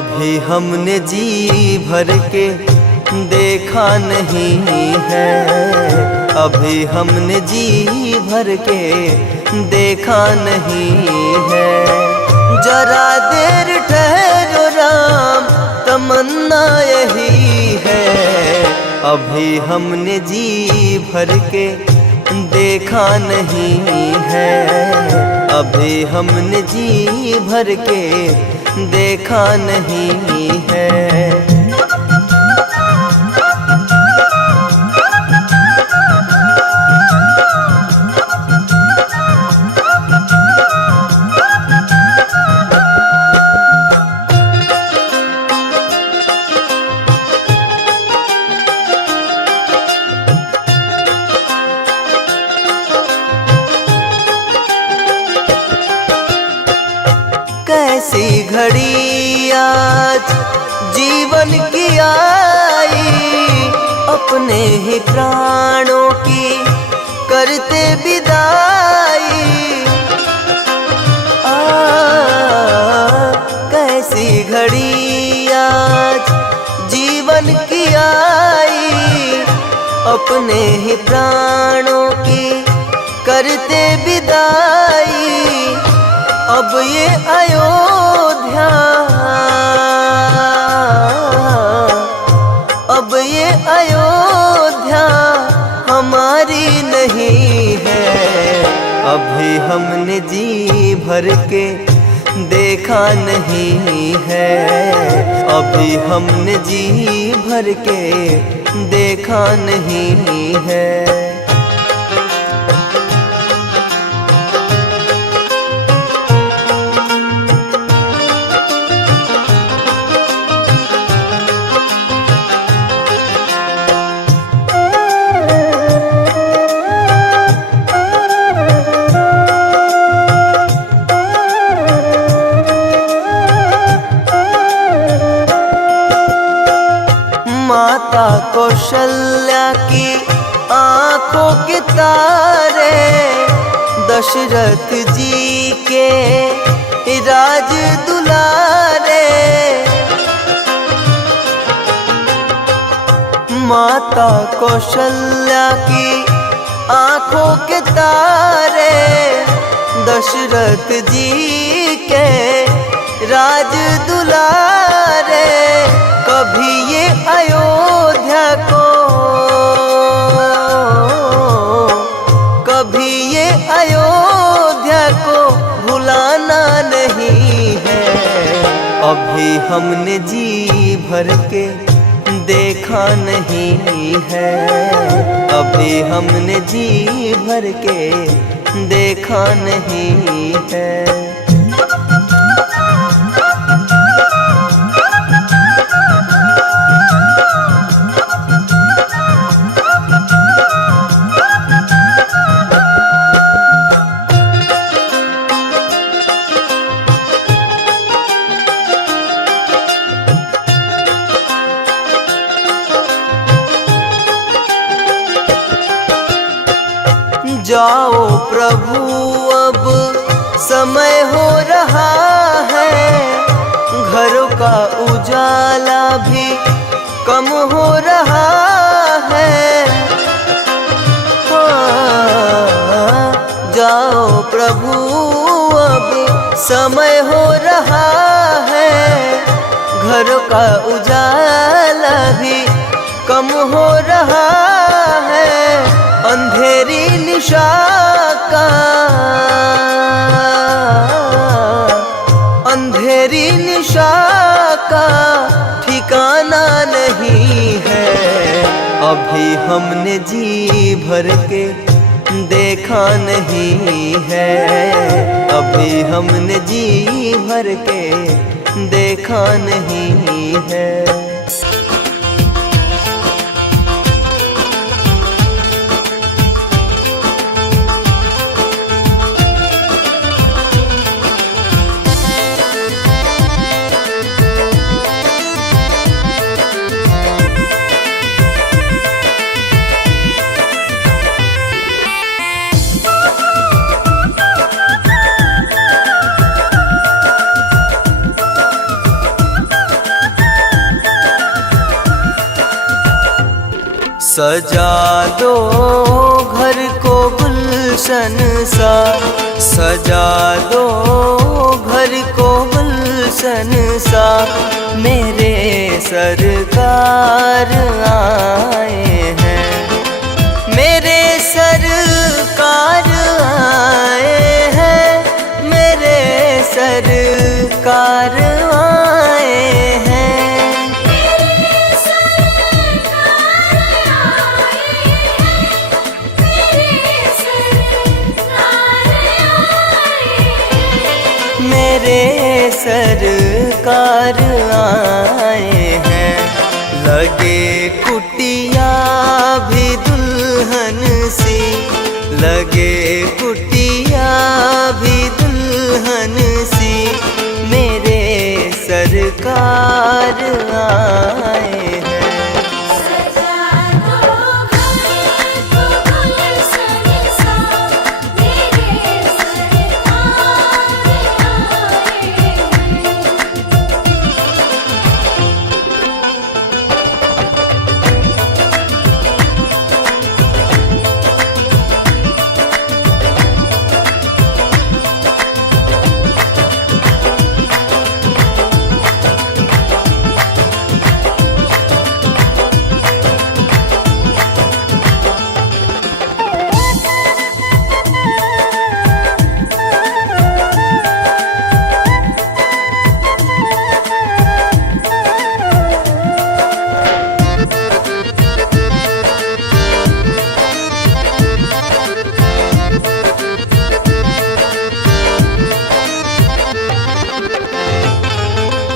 अभी हमने जी भर के देखा नहीं है, अभी हमने जी भर के देखा नहीं है। जरा देर ठहरो राम, तमन्ना यही है, अभी हमने जी भर के देखा नहीं है, अभी हमने जी भर के देखा नहीं है। कैसी घड़ी आज जीवन की आई, अपने ही प्राणों की करते विदाई। कैसी घड़ी आज जीवन की आई, अपने ही प्राणों की करते विदाई। अब ये अयोध्या, अब ये अयोध्या हमारी नहीं है, अभी हमने जी भर के देखा नहीं है, अभी हमने जी भर के देखा नहीं है। माता कौशल्या की आंखों के तारे, दशरथ जी के राज दुलारे। माता कौशल्या की आंखों के तारे, दशरथ जी के राज दुलारे। कभी ये अयोध्या को, कभी ये अयोध्या को भुलाना नहीं है, अभी हमने जी भर के देखा नहीं है, अभी हमने जी भर के देखा नहीं है। जाओ प्रभु अब समय हो रहा है, घरों का उजाला भी कम हो रहा है। जाओ प्रभु अब समय हो रहा है, घरों का उजाला भी कम हो रहा है। अंधेरी निशा का, अंधेरी निशा का ठिकाना नहीं है, अभी हमने जी भर के देखा नहीं है, अभी हमने जी भर के देखा नहीं है। सजा दो घर को गुलशन सा, सजा दो घर को गुलशन सा, मेरे सरकार आए हैं, मेरे सरकार आए हैं, मेरे सरकार आए हैं। मेरे सरकार आए हैं, लगे कुटिया भी दुल्हन सी, लगे कुटिया भी दुल्हन सी, मेरे सरकार आए हैं।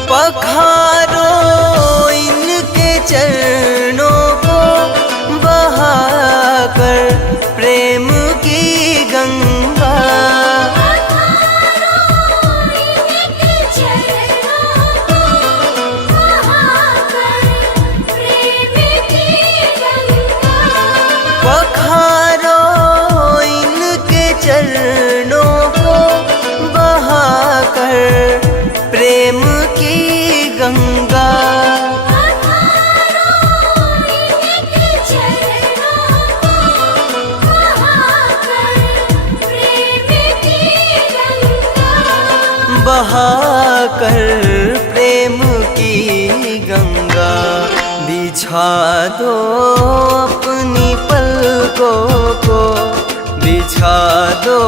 पखारो इनके चरणों को बहाकर प्रेम की गंगा, पखारो इनके चरणों को बहाकर प्रेम की गंगा, बहाकर प्रेम की गंगा, बिछा दो अपनी पलकों को, बिछा दो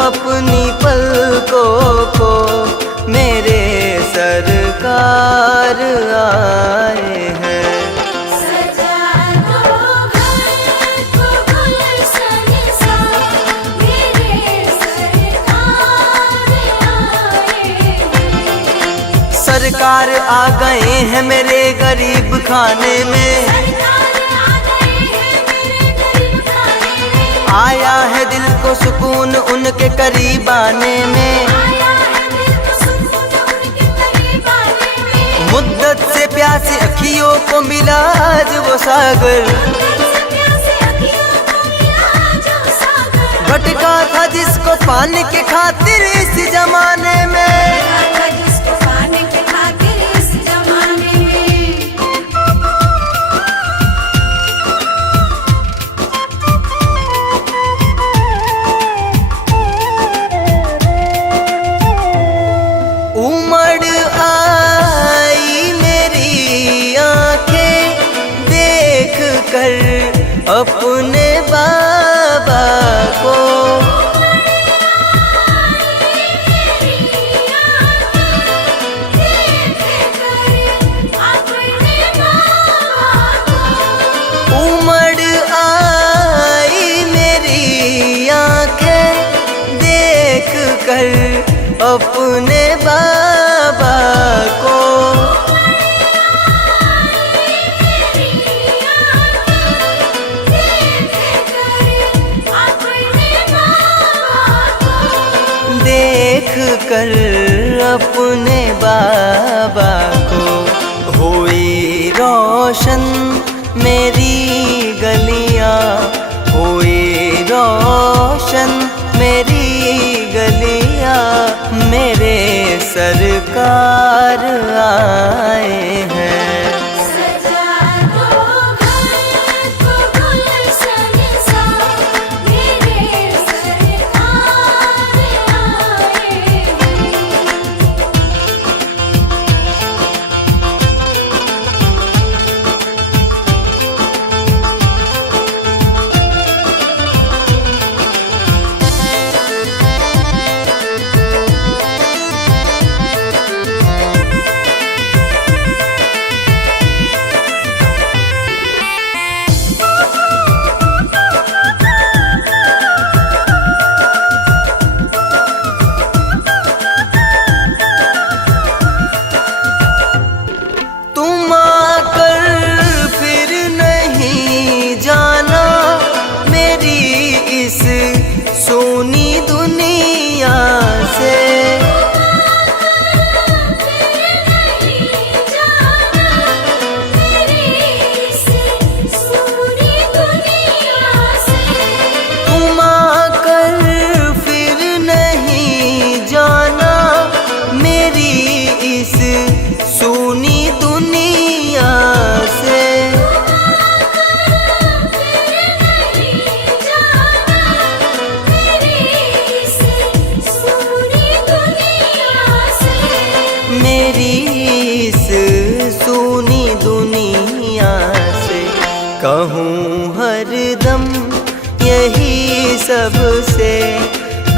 अपनी पलकों को, मेरे सरकार आए हैं। सजा दो घर को गुलशन सा, मेरे सरकार आए हैं। सरकार आ गए हैं मेरे गरीब खाने में, सरकार आ गए हैं मेरे गरीब खाने में, आया है दिल को सुकून उनके करीब आने में, मुद्दत से प्यासी अखियों को मिला आज वो सागर, भटका था जिसको पाने के खातिर इस जमाने में, जिसको पाने के खातिर इस जमाने में। उमड़ आई मेरी आंखें देख कर अपने बाबा को, उमड़ आई मेरी आंखें देख कर अपने बाबा को, देख कर अपने बाबा को, हुई रोशन मेरी गलियां, हुई रोशन मेरी गलियां, मेरे सरकार आए हैं। सजा दो घर कहूँ हरदम यही सबसे,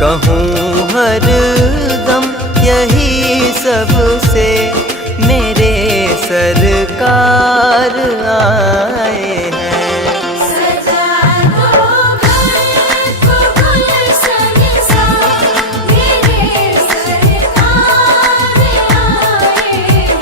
कहूँ हरदम यही सबसे, मेरे सरकार आए हैं। सजा दो घर को गुलशन सा, मेरे सरकार आए हैं।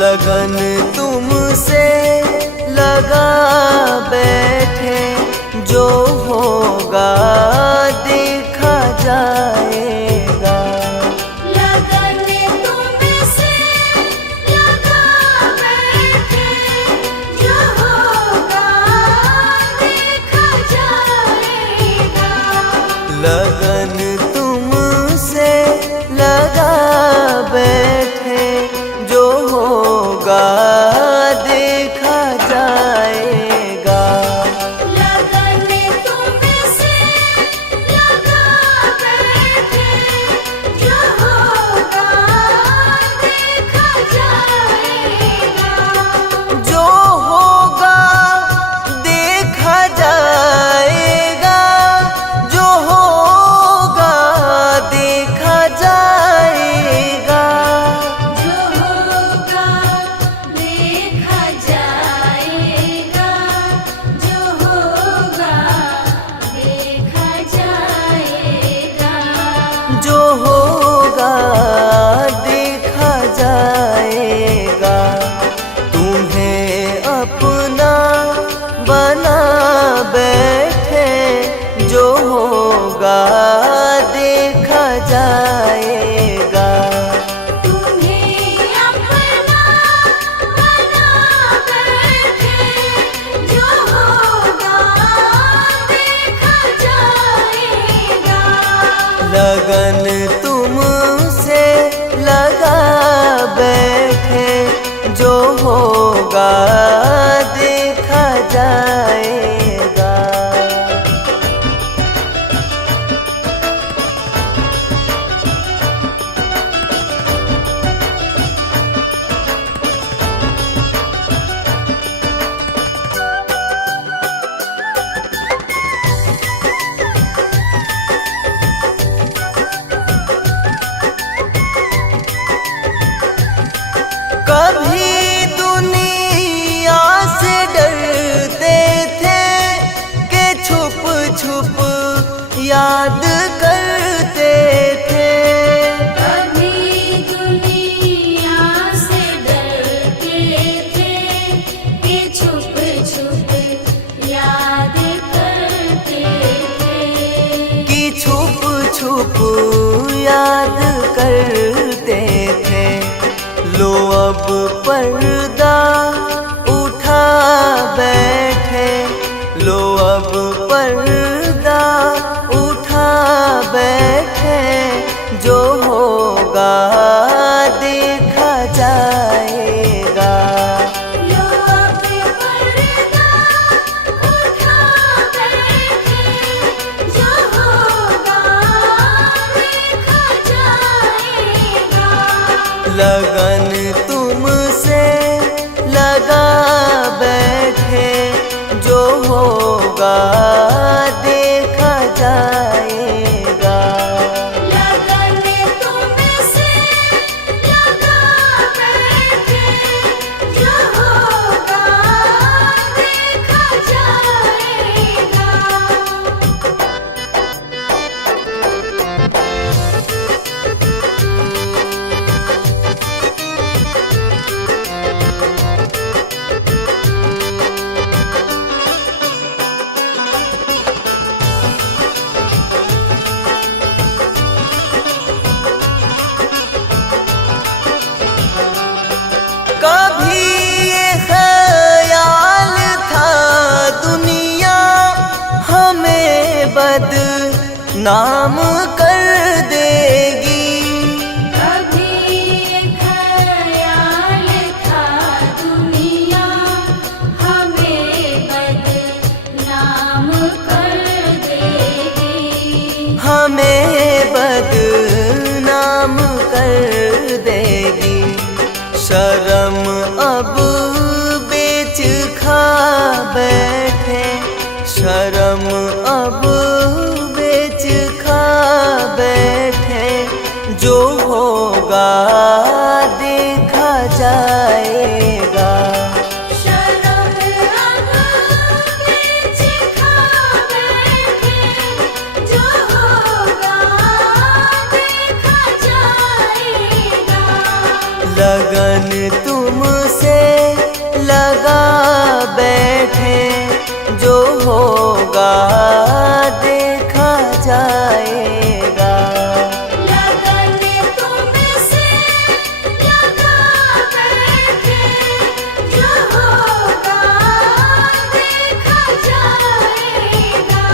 लगन तुमसे लगा बैठे, जो होगा देखा जाएगा। लगन तुमसे लगा बैठे, जो होगा देखा जाएगा। लगन तुमसे लगा बैठे, जो होगा देखा जाएगा। लगन तुमसे लगा बैठे, जो होगा देखा जाएगा। जो होगा देखा जाएगा, जो होगा देखा जाएगा। जो होगा देखा जाएगा, जो होगा देखा जाएगा। जो होगा देखा जाएगा। तुम्हें अपना बना बैठे, जो होगा देखा जाएगा। तुम्हें अपना बना बैठे, जो होगा देखा जाएगा। लगन तुमसे लगा बैठे, जो होगा देखा जाएगा। कभी दुनिया से डरते थे कि छुप छुप याद करते थे। कभी दुनिया से डरते थे कि छुप छुप याद करते थे। कि छुप छुप याद करते थे। लो अब पर्दा उठा बैठे, लो अब पर्दा उठा बैठे, जो होगा देखा जाएगा। लो अब पर्दा उठा बैठे, जो होगा देखा जाएगा। लगन तुमसे लगा बैठे, जो होगा देखा जाएगा। लगन तुमसे लगा बैठे, जो होगा देखा जाएगा। कभी ये ख्याल था दुनिया हमें बदनाम कर देगी। कभी ख्याल था दुनिया हमें बदनाम कर देगी। हमें बदनाम कर देगी। शर्म अब बेच खा बैठे, शर्म अब बेच खा बैठे, जो होगा देखा जाएगा। शर्म अब बेच खा बैठे, जो होगा देखा जाएगा। लगन तुम तुमसे लगा बैठे, जो होगा देखा जाएगा। लगन तुमसे लगा बैठे, जो होगा देखा जाएगा।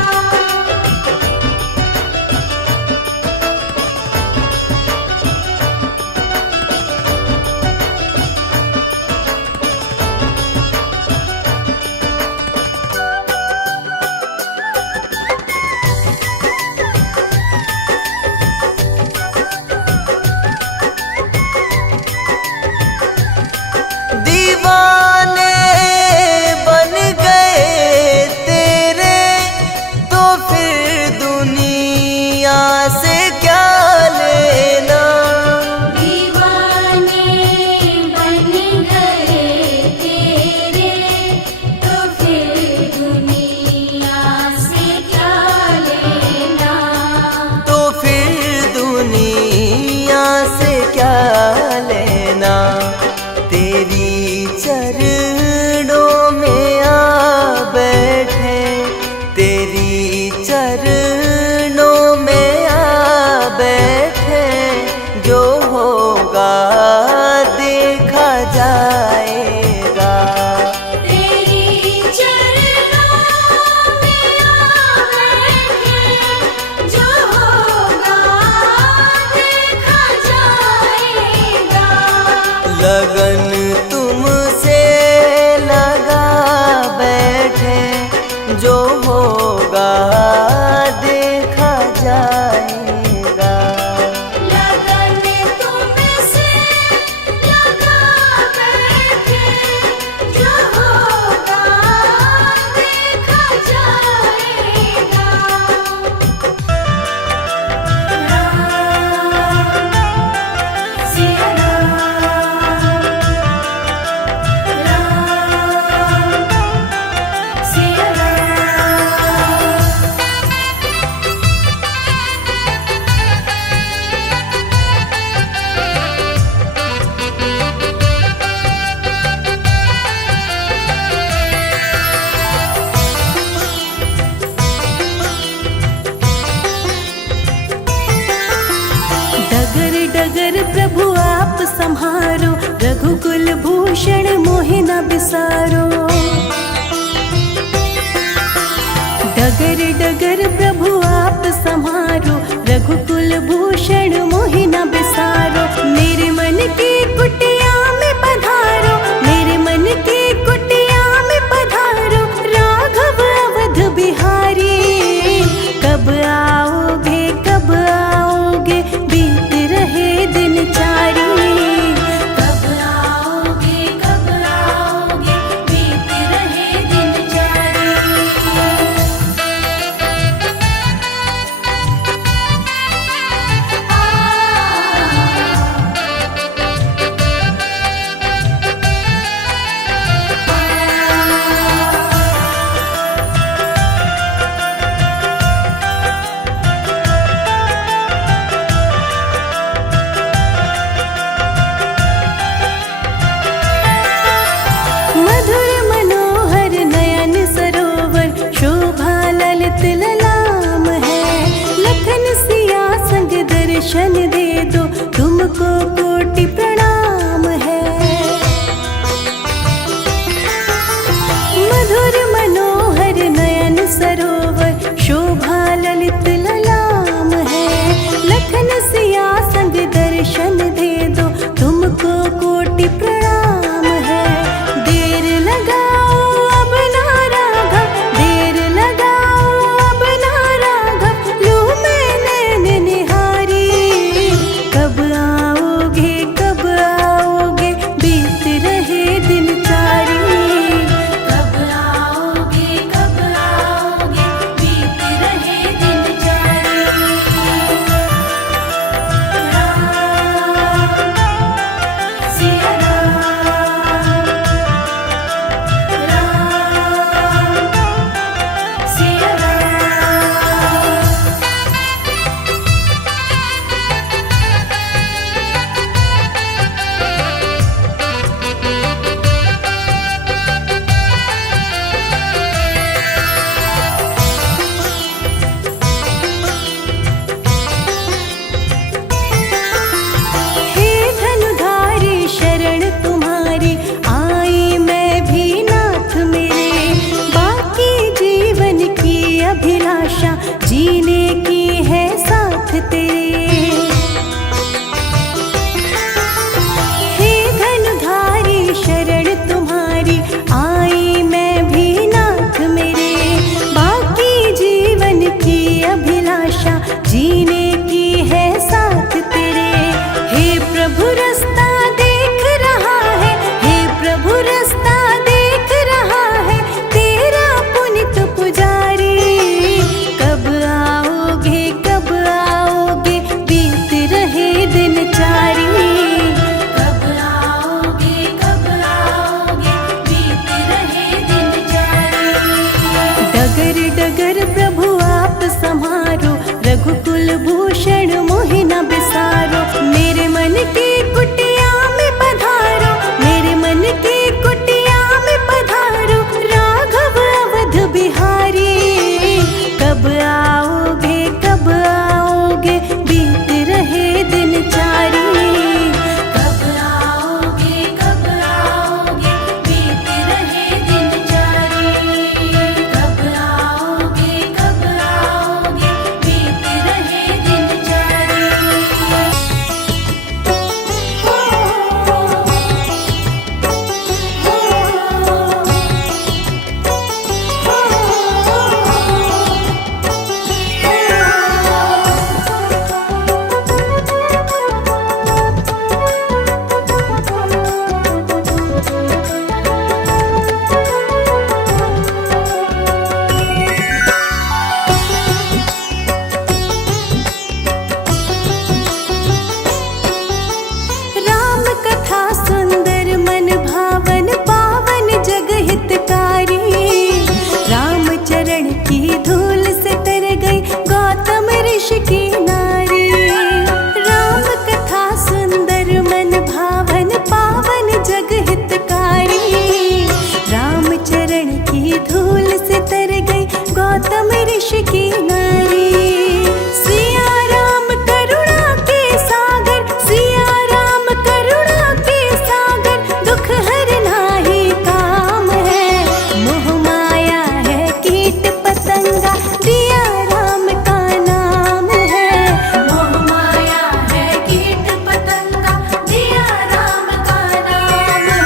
दीवाने बन गए तेरे, तो फिर दुनिया से क्या लेना। दीवाने बन गए तेरे, तो फिर दुनिया से क्या लेना। तो फिर दुनिया से क्या लेना। तेरी चरणों में आ बैठे, तेरी चरणों में आ बैठे, जो होगा देखा जाएगा। तेरी चरणों में आ बैठे, जो होगा देखा जाएगा। लगन तुमसे लगा बैठे, जो होगा देखा जाएगा। लगन तुमसे लगा बैठे, जो होगा देखा जाएगा। सिया राम, सिया राम। डगर डगर प्रभु आप संहारो, रघुकुल भूषण मोहि न बिसारो। डगर डगर प्रभु आप संहारो, रघुकुल भूषण मोहि न बिसारो। मेरे मन की कुटिया में पधारो, मेरे मन की कुटिया में पधारो। राघव अवध बिहारी, कब आओगे कब आओगे, बीत रहे दिन चारी। कब आओगे बीत रहे दिन जारी। मधुर मनोहर नयन सरोवर, शोभा ललित ललाम है। लखन सिया संग दर्शन दे दो, तुमको कोटि प्रणाम है। मधुर मनोहर नयन सरोवर, शोभा ललित ललाम है। लखन सिया संग दर्शन दे दो, तुमको कोटि प्रणाम है। देर लगाओ अब ना राघव, देर लगाओ अब ना राघव। लो मैं नैन निहारी, कब आओगे भूषण मोहि न बिसारो, मेरे मन की कुटिया में पधारो, मेरे मन की कुटिया में पधारो, राघव अवध बिहारी। कब आओगे बीत रहे दिन चारी, कब आओगे बीत रहे दिन चारी, कब आओगे बीत रहे दिन चारी। राम कथा सुंदर मन भावन, पावन जग हितकारी। राम चरण की धूल से तर गई गौतम ऋषि की नारी। राम कथा सुंदर मन भावन, पावन जग हितकारी। राम चरण की धूल से तर गई गौतम ऋषि की नारी। सिया राम करुणा के सागर, सिया राम करुणा के सागर, दुख हरना ही काम है। मोह माया है कीट पतंगा, दिया राम का नाम है। मोह माया है कीट पतंगा, दिया राम का नाम है।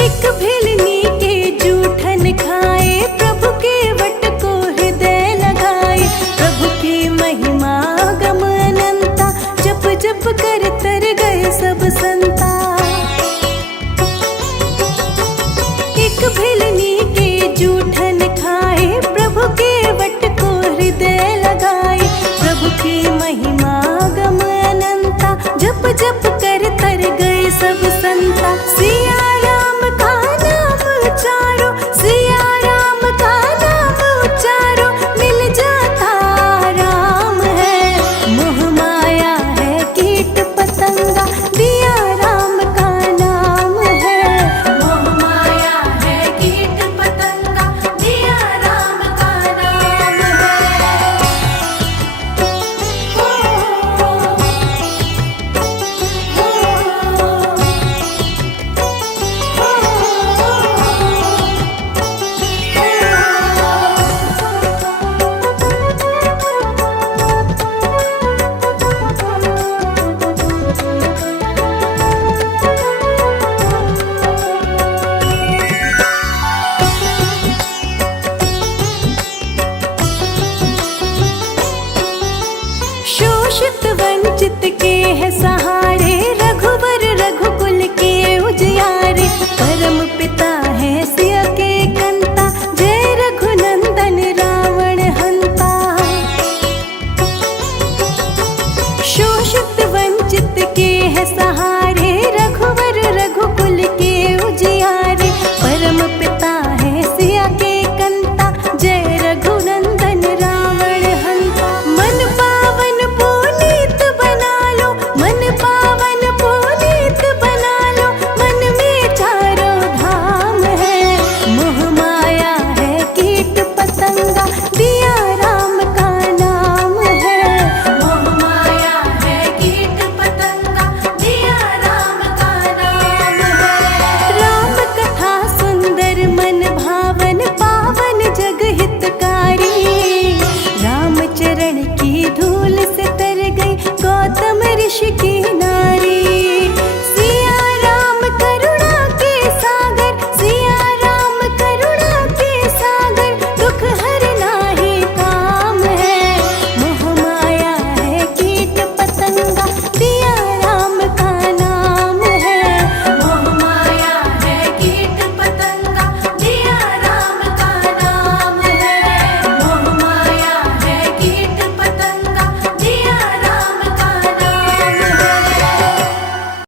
एक भिलनी के जूठन खाए, प्रभु के वट को हृदय लगाए। प्रभु की महिमा गम अनंता, जप जप कर तर गए सब संता। एक भिलनी के जूठन खाए, प्रभु के वट को हृदय लगाए। प्रभु की महिमा गम अनंता, जप जप कर तर गए सब संता।